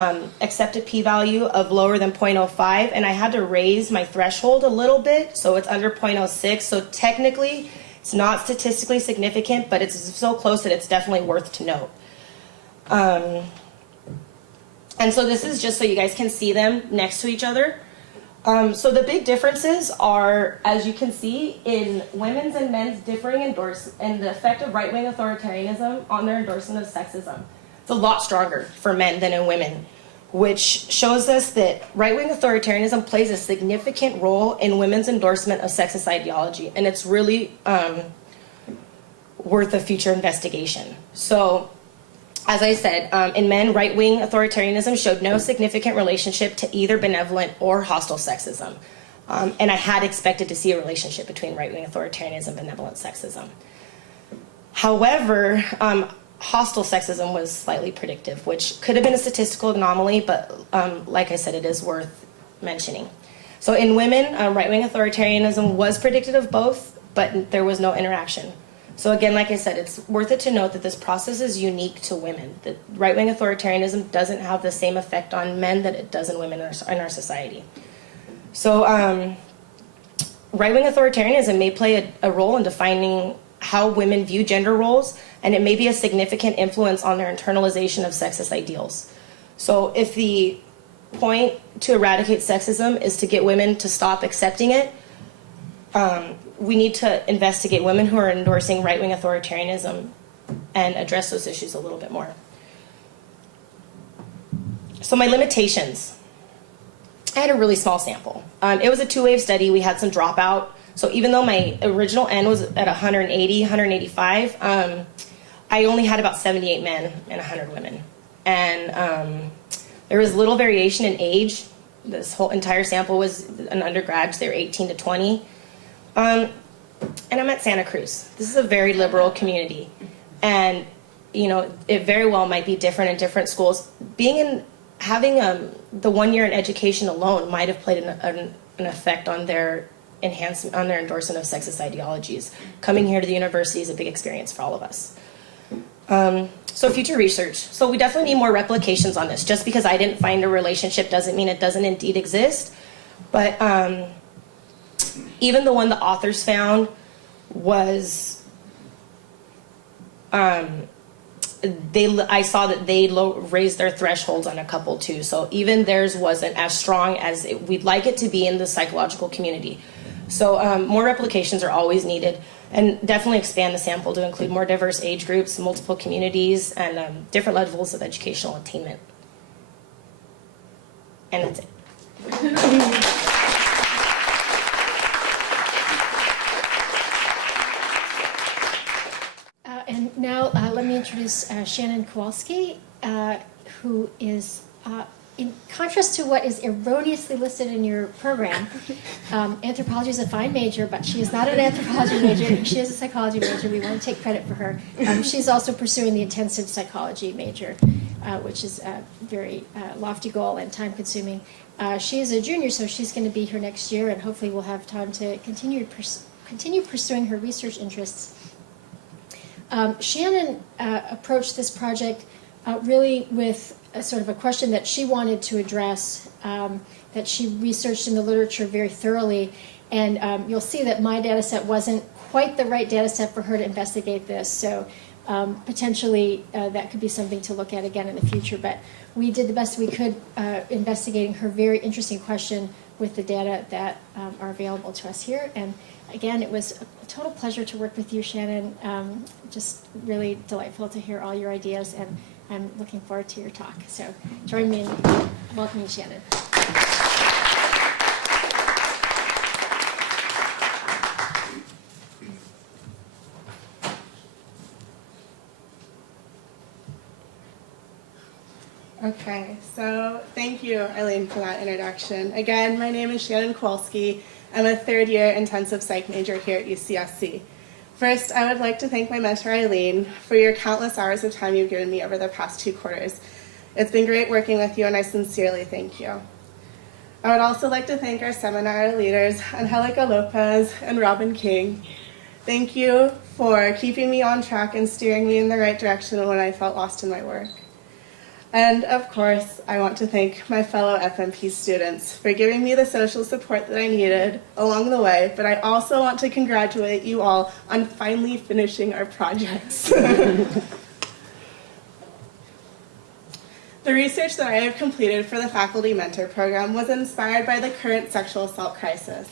accepted p-value of lower than 0.05, and I had to raise my threshold a little bit, so it's under 0.06. So technically, it's not statistically significant, but it's so close that it's definitely worth to note. And so this is just so you guys can see them next to each other. So the big differences are, as you can see, in women's and men's differing and the effect of right-wing authoritarianism on their endorsement of sexism. It's a lot stronger for men than in women, which shows us that right-wing authoritarianism plays a significant role in women's endorsement of sexist ideology, and it's really worth a future investigation. So, as I said, in men, right-wing authoritarianism showed no significant relationship to either benevolent or hostile sexism. And I had expected to see a relationship between right-wing authoritarianism and benevolent sexism. However, hostile sexism was slightly predictive, which could have been a statistical anomaly, but like I said, it is worth mentioning. So in women, right-wing authoritarianism was predictive of both, but there was no interaction. So again, like I said, it's worth it to note that this process is unique to women. That right-wing authoritarianism doesn't have the same effect on men that it does in women in our society. So right-wing authoritarianism may play a role in defining how women view gender roles, and it may be a significant influence on their internalization of sexist ideals. So if the point to eradicate sexism is to get women to stop accepting it, we need to investigate women who are endorsing right-wing authoritarianism and address those issues a little bit more. So my limitations. I had a really small sample. It was a two-wave study. We had some dropout. So even though my original N was at 180, 185, I only had about 78 men and 100 women. And there was little variation in age. This whole entire sample was an undergrad, so they were 18 to 20. And I'm at Santa Cruz. This is a very liberal community. And, you know, it very well might be different in different schools. Having the 1 year in education alone might have played an effect on their endorsement of sexist ideologies. Coming here to the university is a big experience for all of us. So future research. So we definitely need more replications on this. Just because I didn't find a relationship doesn't mean it doesn't indeed exist. But even the one the authors found was, I saw that they raised their thresholds on a couple too. So even theirs wasn't as strong as we'd like it to be in the psychological community. So more replications are always needed, and definitely expand the sample to include more diverse age groups, multiple communities, and different levels of educational attainment. And that's it. And now let me introduce Shannon Kowalski, who is, in contrast to what is erroneously listed in your program, anthropology is a fine major, but she is not an anthropology major. She is a psychology major. We want to take credit for her. She's also pursuing the intensive psychology major, which is a very lofty goal and time-consuming. She is a junior, so she's going to be here next year, and hopefully we'll have time to continue pursuing her research interests. Shannon approached this project really with a sort of a question that she wanted to address, that she researched in the literature very thoroughly, and you'll see that my data set wasn't quite the right data set for her to investigate this, so potentially that could be something to look at again in the future, but we did the best we could investigating her very interesting question with the data that are available to us here. And again, it was a total pleasure to work with you, Shannon. Just really delightful to hear all your ideas, and I'm looking forward to your talk. So join me in welcoming Shannon. Okay, so thank you, Eileen, for that introduction. Again, my name is Shannon Kowalski. I'm a third-year intensive psych major here at UCSC. First, I would like to thank my mentor, Eileen, for your countless hours of time you've given me over the past 2 quarters. It's been great working with you, and I sincerely thank you. I would also like to thank our seminar leaders, Angelica Lopez and Robin King. Thank you for keeping me on track and steering me in the right direction when I felt lost in my work. And of course, I want to thank my fellow FMP students for giving me the social support that I needed along the way, but I also want to congratulate you all on finally finishing our projects. The research that I have completed for the Faculty Mentor Program was inspired by the current sexual assault crisis.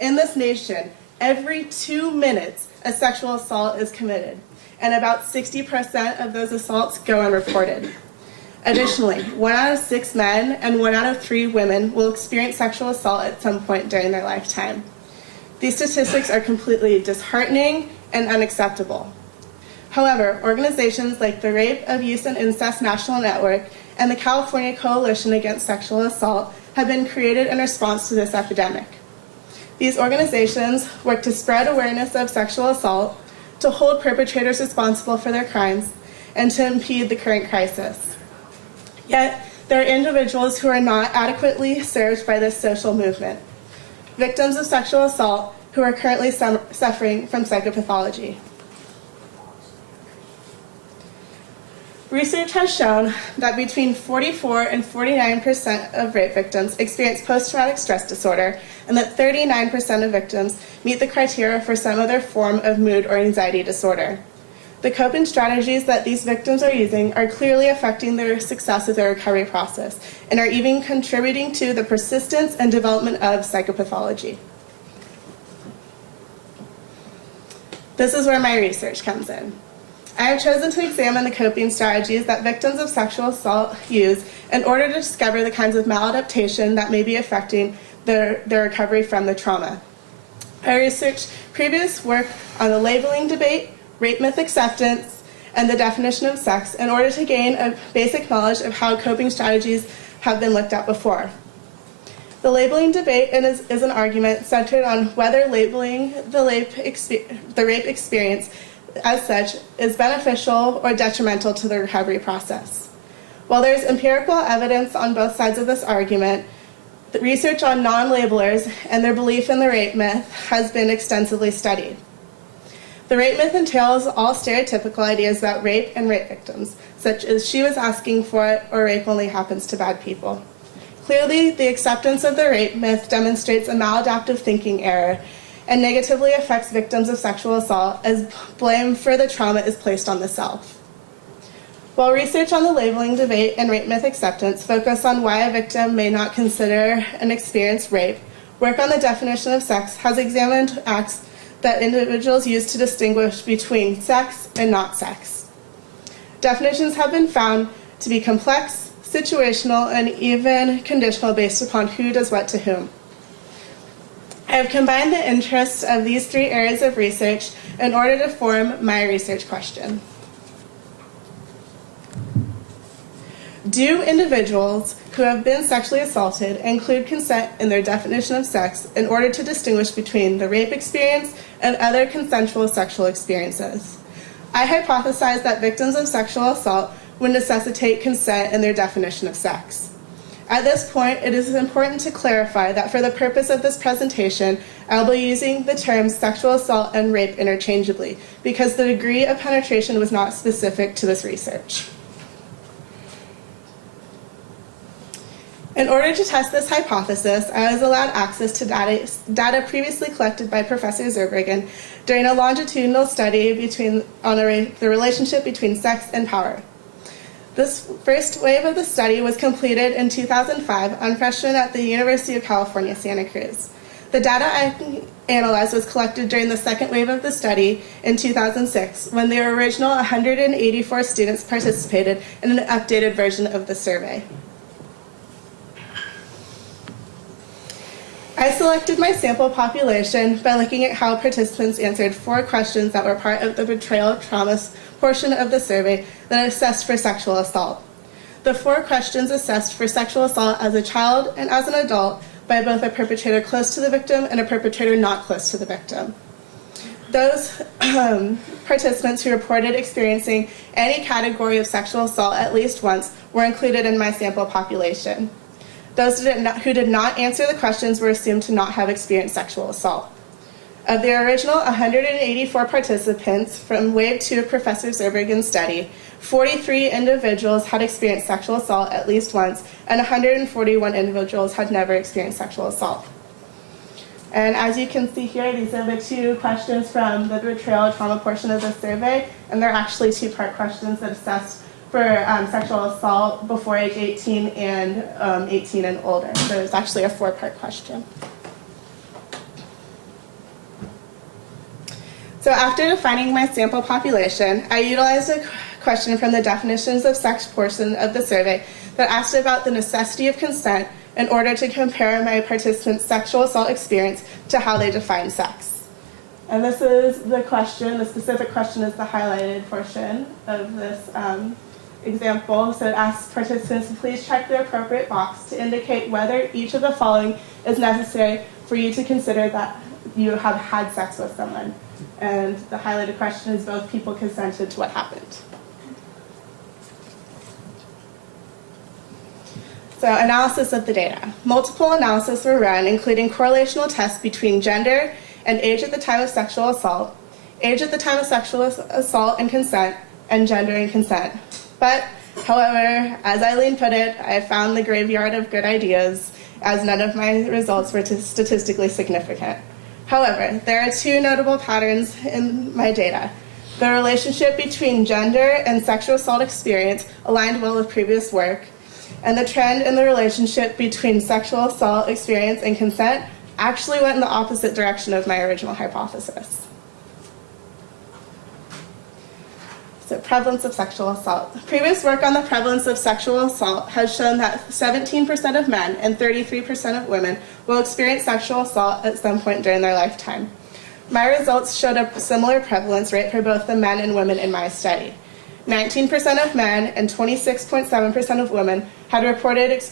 In this nation, every 2 minutes, a sexual assault is committed, and about 60% of those assaults go unreported. Additionally, 1 out of 6 men and 1 out of 3 women will experience sexual assault at some point during their lifetime. These statistics are completely disheartening and unacceptable. However, organizations like the Rape, Abuse, and Incest National Network and the California Coalition Against Sexual Assault have been created in response to this epidemic. These organizations work to spread awareness of sexual assault, to hold perpetrators responsible for their crimes, and to impede the current crisis. Yet, there are individuals who are not adequately served by this social movement, victims of sexual assault who are currently suffering from psychopathology. Research has shown that between 44 and 49% of rape victims experience post-traumatic stress disorder, and that 39% of victims meet the criteria for some other form of mood or anxiety disorder. The coping strategies that these victims are using are clearly affecting their success of their recovery process and are even contributing to the persistence and development of psychopathology. This is where my research comes in. I have chosen to examine the coping strategies that victims of sexual assault use in order to discover the kinds of maladaptation that may be affecting their recovery from the trauma. I researched previous work on the labeling debate, rape myth acceptance, and the definition of sex in order to gain a basic knowledge of how coping strategies have been looked at before. The labeling debate is an argument centered on whether labeling the rape experience as such is beneficial or detrimental to the recovery process. While there's empirical evidence on both sides of this argument, the research on non-labelers and their belief in the rape myth has been extensively studied. The rape myth entails all stereotypical ideas about rape and rape victims, such as she was asking for it or rape only happens to bad people. Clearly, the acceptance of the rape myth demonstrates a maladaptive thinking error and negatively affects victims of sexual assault as blame for the trauma is placed on the self. While research on the labeling debate and rape myth acceptance focus on why a victim may not consider an experienced rape, work on the definition of sex has examined acts that individuals use to distinguish between sex and not sex. Definitions have been found to be complex, situational, and even conditional based upon who does what to whom. I have combined the interests of these 3 areas of research in order to form my research question. Do individuals who have been sexually assaulted include consent in their definition of sex in order to distinguish between the rape experience and other consensual sexual experiences? I hypothesize that victims of sexual assault would necessitate consent in their definition of sex. At this point, it is important to clarify that for the purpose of this presentation, I will be using the terms sexual assault and rape interchangeably because the degree of penetration was not specific to this research. In order to test this hypothesis, I was allowed access to data previously collected by Professor Zurbriggen during a longitudinal study on the relationship between sex and power. This first wave of the study was completed in 2005 on freshmen at the University of California, Santa Cruz. The data I analyzed was collected during the second wave of the study in 2006, when the original 184 students participated in an updated version of the survey. I selected my sample population by looking at how participants answered 4 questions that were part of the betrayal trauma portion of the survey that assessed for sexual assault. The 4 questions assessed for sexual assault as a child and as an adult by both a perpetrator close to the victim and a perpetrator not close to the victim. Those participants who reported experiencing any category of sexual assault at least once were included in my sample population. Those who did not answer the questions were assumed to not have experienced sexual assault. Of the original 184 participants from Wave 2 of Professor Zerbergen's study, 43 individuals had experienced sexual assault at least once, and 141 individuals had never experienced sexual assault. And as you can see here, these are the 2 questions from the betrayal trauma portion of the survey, and they're actually 2-part questions that assessed for sexual assault before age 18 and 18 and older. So it's actually a 4-part question. So after defining my sample population, I utilized a question from the definitions of sex portion of the survey that asked about the necessity of consent in order to compare my participants' sexual assault experience to how they define sex. And this is the question, the specific question is the highlighted portion of this example. So it asks participants to please check the appropriate box to indicate whether each of the following is necessary for you to consider that you have had sex with someone. And the highlighted question is both people consented to what happened. So analysis of the data. Multiple analyses were run, including correlational tests between gender and age at the time of sexual assault, age at the time of sexual assault and consent, and gender and consent. But, however, as Eileen put it, I found the graveyard of good ideas, as none of my results were statistically significant. However, there are 2 notable patterns in my data. The relationship between gender and sexual assault experience aligned well with previous work, and the trend in the relationship between sexual assault experience and consent actually went in the opposite direction of my original hypothesis. So prevalence of sexual assault. Previous work on the prevalence of sexual assault has shown that 17% of men and 33% of women will experience sexual assault at some point during their lifetime. My results showed a similar prevalence rate for both the men and women in my study. 19% of men and 26.7% of women had reported experience